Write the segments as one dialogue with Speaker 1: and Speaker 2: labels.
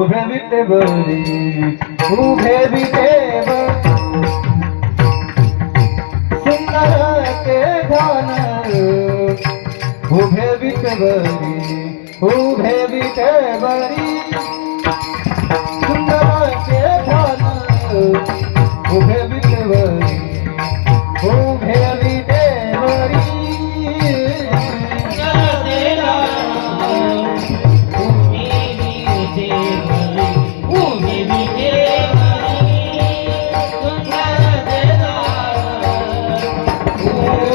Speaker 1: ऊहे बीते बंदी ऊहे बीते सुंदर के गान ऊहे बीते बंदी ऊहे बीते बंदी
Speaker 2: Oh.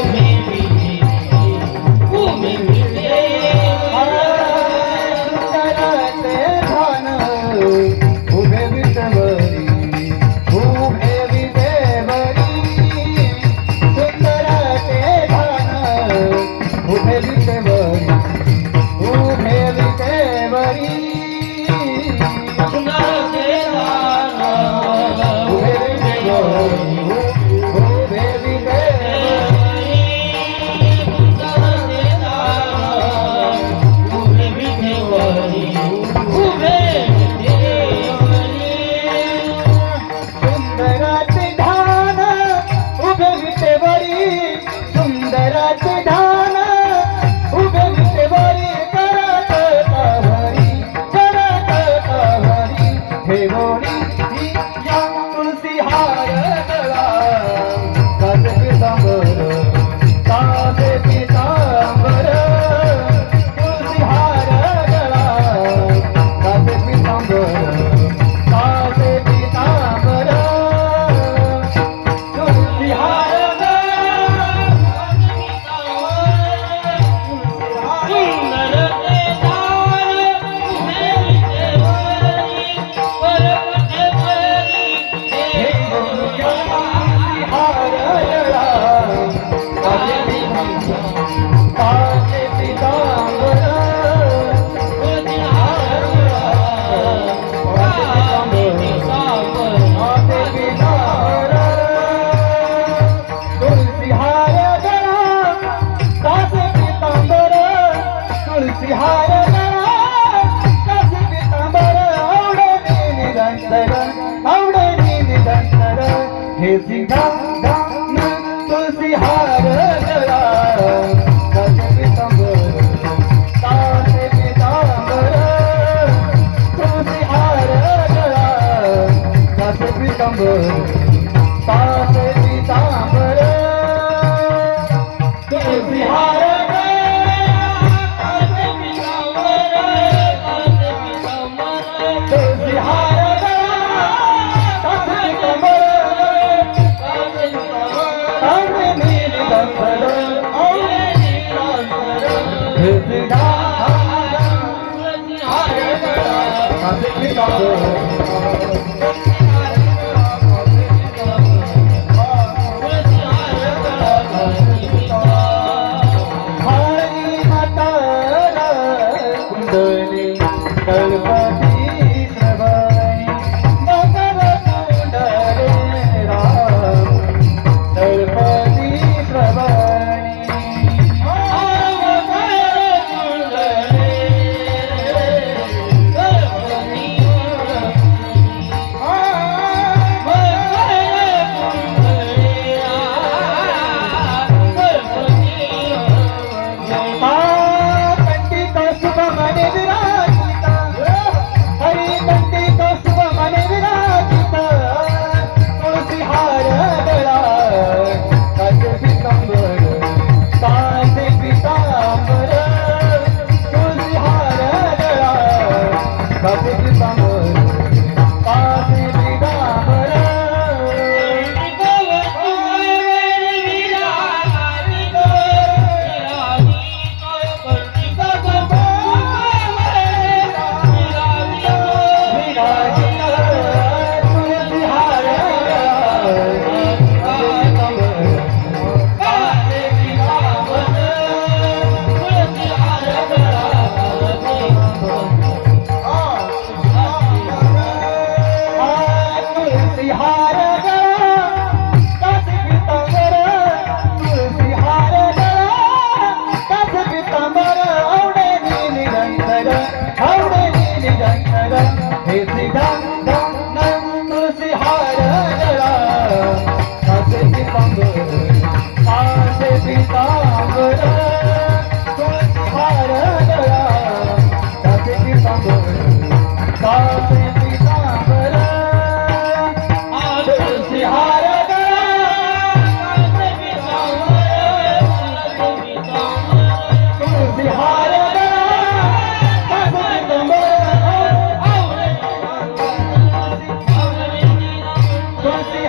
Speaker 1: ढा ढा तुलसी हार Amém. Só porque tá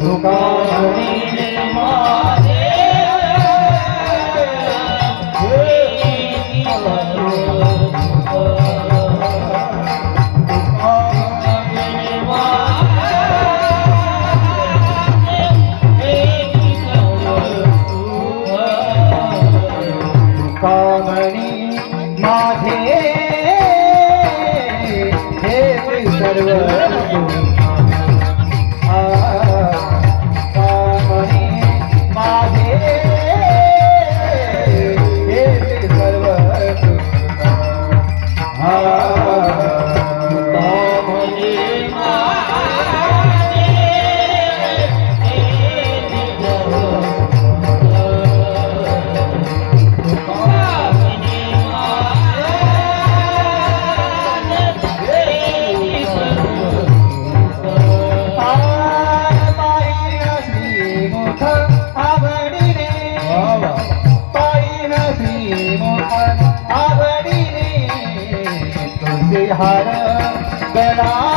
Speaker 1: દુકાન हार गळा